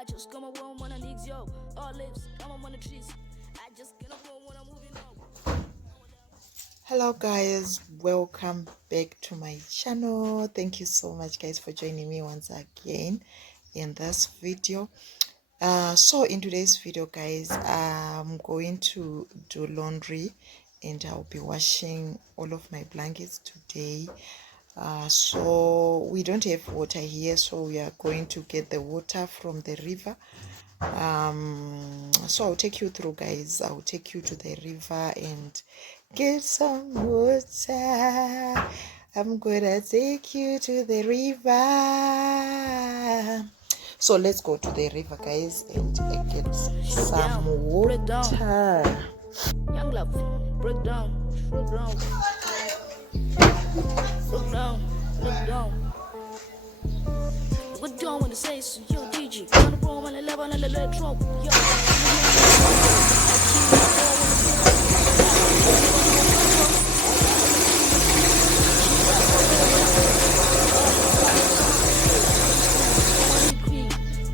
I just come on when I need yo. All lips, I'm on the trees. I just get up when I'm moving on. Hello guys, welcome back to my channel. Thank you so much guys for joining me once again in this video. So in today's video guys, I'm going to do laundry and I'll be washing all of my blankets today. So we don't have water here, so we are going to get the water from the river. So I'll take you through guys. I'll take you to the river and get some water. I'm gonna take you to the river. So let's go to the river guys and get some water. Young love, break down, break down, break down, break down. What do you want to say? So yo, DJ, on the room and 11 and the electro. Yo,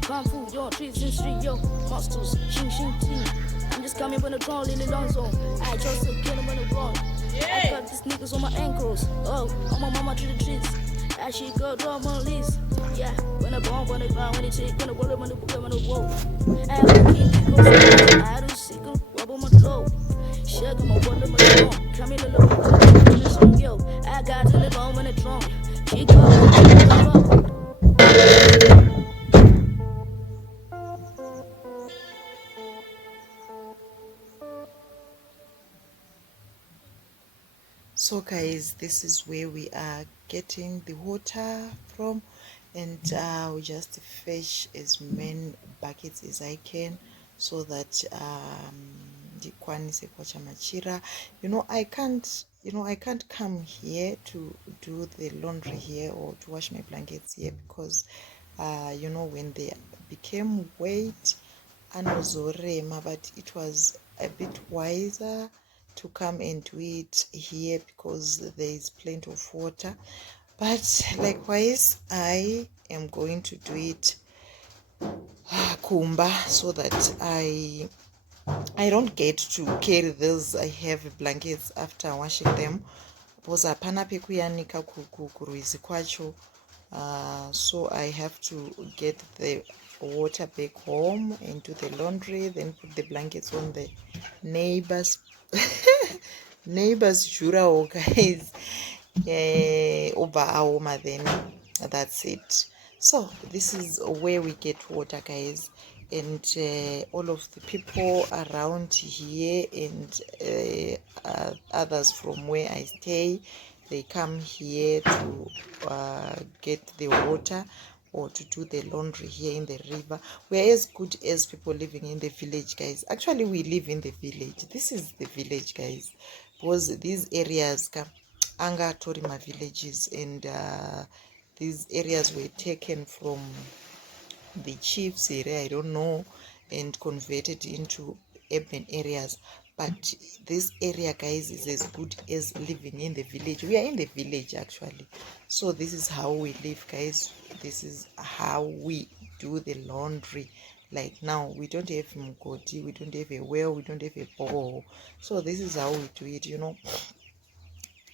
Kung Fu, yo, trees in street, yo, monsters, shing shing tea. I'm just coming from the throne, Lily Lonzo. I just to kill him in the wrong. I got these niggas on my ankles. Oh, on my mama to the trees. I should go draw my lease. Yeah, when I bomb, when I find, when I take, when I worry, when I book, when I whoa. I have a king, I do sickle, rubble my low. Shut my water, my phone. Come in the low, yo. I got to live on when I drunk. She called. So guys, this is where we are getting the water from, and I'll just fetch as many buckets as I can so that I can't come here to do the laundry here or to wash my blankets here because when they became wet anozorema, but it was a bit wiser to come and do it here because there is plenty of water. But likewise I am going to do it kumba so that I don't get to carry those heavy blankets after washing them because hapana pekuyanika kurwizi kwacho. So I have to get the water back home and do the laundry, then put the blankets on the neighbors jura guys. Over Aoma, then that's it. So this is where we get water guys, and all of the people around here and others from where I stay, they come here to get the water or to do the laundry here in the river. We're as good as people living in the village guys. Actually we live in the village. This is the village guys, because these areas anga torima villages, and these areas were taken from the chiefs area, I don't know, and converted into urban areas. But this area guys is as good as living in the village. We are in the village actually, so this is how we live guys. This is how we do the laundry. Like now we don't have mgodi, we don't have a well, we don't have a bowl, so this is how we do it.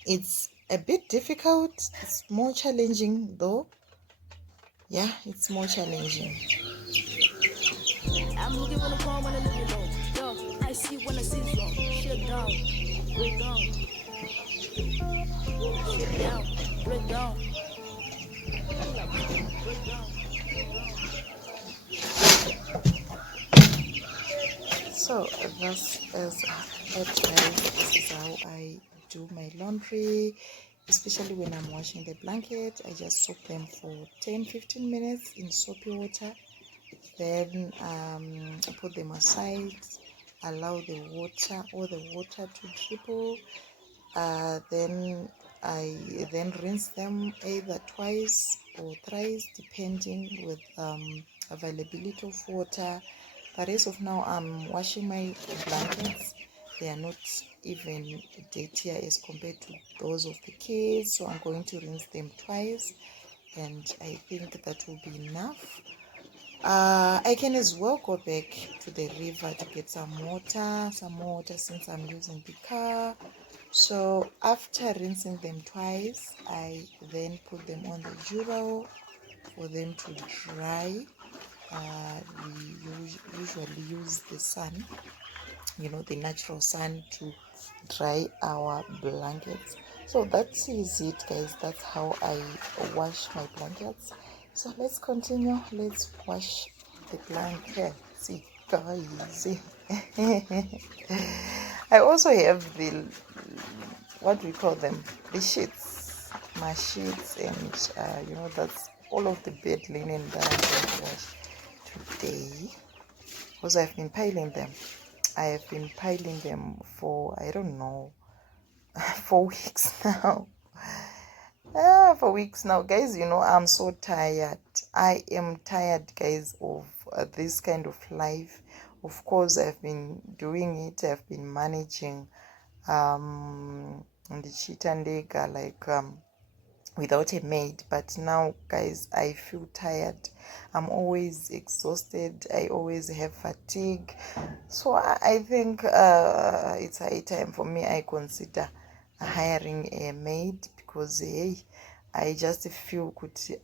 It's a bit difficult, it's more challenging though. Yeah, it's more challenging. I'm looking for the phone when I live alone. Yo, I see when I see wrong. Shut down, break down. Shut down, break down. Break down. So this is how I do my laundry, especially when I'm washing the blanket. I just soak them for 10-15 minutes in soapy water, then put them aside, allow the water to dribble, then I rinse them either twice or thrice depending with availability of water. But as of now I'm washing my blankets. They are not even dirtier as compared to those of the kids, so I'm going to rinse them twice, and I think that will be enough. I can as well go back to the river to get some water since I'm using the car. So after rinsing them twice, I then put them on the duro for them to dry. We usually use the sun, the natural sun, to dry our blankets. So that is it, guys. That's how I wash my blankets. So let's continue. Let's wash the blankets. See, guys. I also have the, what do we call them, the sheets, my sheets, and that's all of the bed linen that I'm going to wash today, because I've been piling them. I have been piling them for, I don't know, 4 weeks now. For weeks now, guys. I'm so tired. I am tired, guys, of this kind of life. Of course, I've been doing it. I've been managing the Chitandega, like without a maid, but now, guys, I feel tired. I'm always exhausted. I always have fatigue. So I think it's high time for me. I consider hiring a maid, because hey, I just feel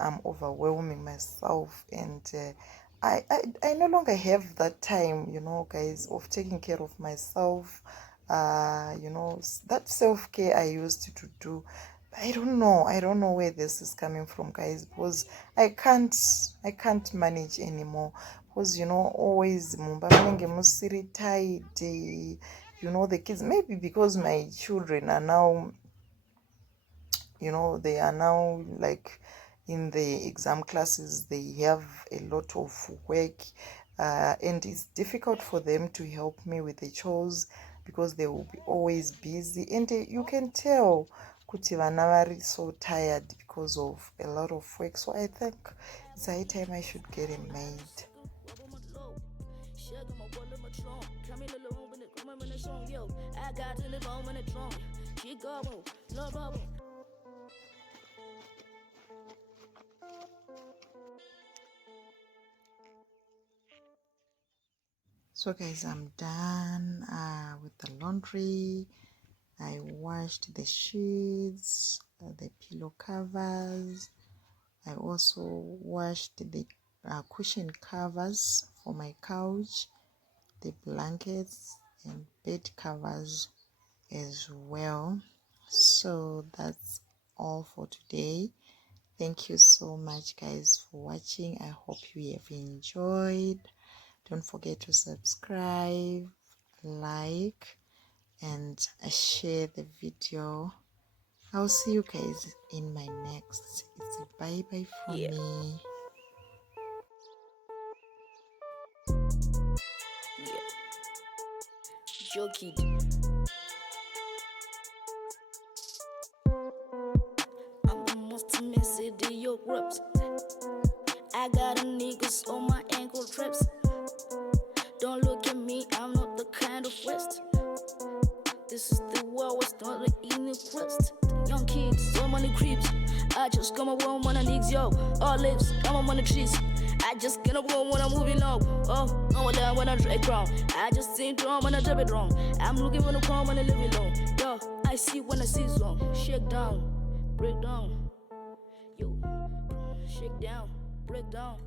I'm overwhelming myself, and I no longer have that time, guys, of taking care of myself. That self-care I used to do. I don't know where this is coming from, guys, because I can't manage anymore, because always mumba munenge musiri tired. The kids, maybe because my children are now, they are now like in the exam classes. They have a lot of work, and it's difficult for them to help me with the chores, because they will be always busy, and you can tell kuti vana vari so tired because of a lot of work. So I think it's high time I should get a maid. So, guys, I'm done with the laundry. I washed the sheets, the pillow covers. I also washed the cushion covers for my couch, the blankets, and bed covers as well. So that's all for today. Thank you so much, guys, for watching. I hope you have enjoyed. Don't forget to subscribe, like, and share the video. I'll see you guys in my next. It's a bye-bye for me. Joking. I'm the most messy to your reps. I got a niggas on my ankle traps. Don't look at me, I'm not the kind of West. This is the world, it's not the inner quest. Young kids, so many creeps. I just come around when I need yo. All lips, I'm on the trees. I just get around when I'm moving low. Oh, I'm down when I drag ground. I just sing drum when I drop it wrong. I'm looking for the crown when I live alone. Yo, I see when I see zone. Shake down, break down. Yo, shake down, break down.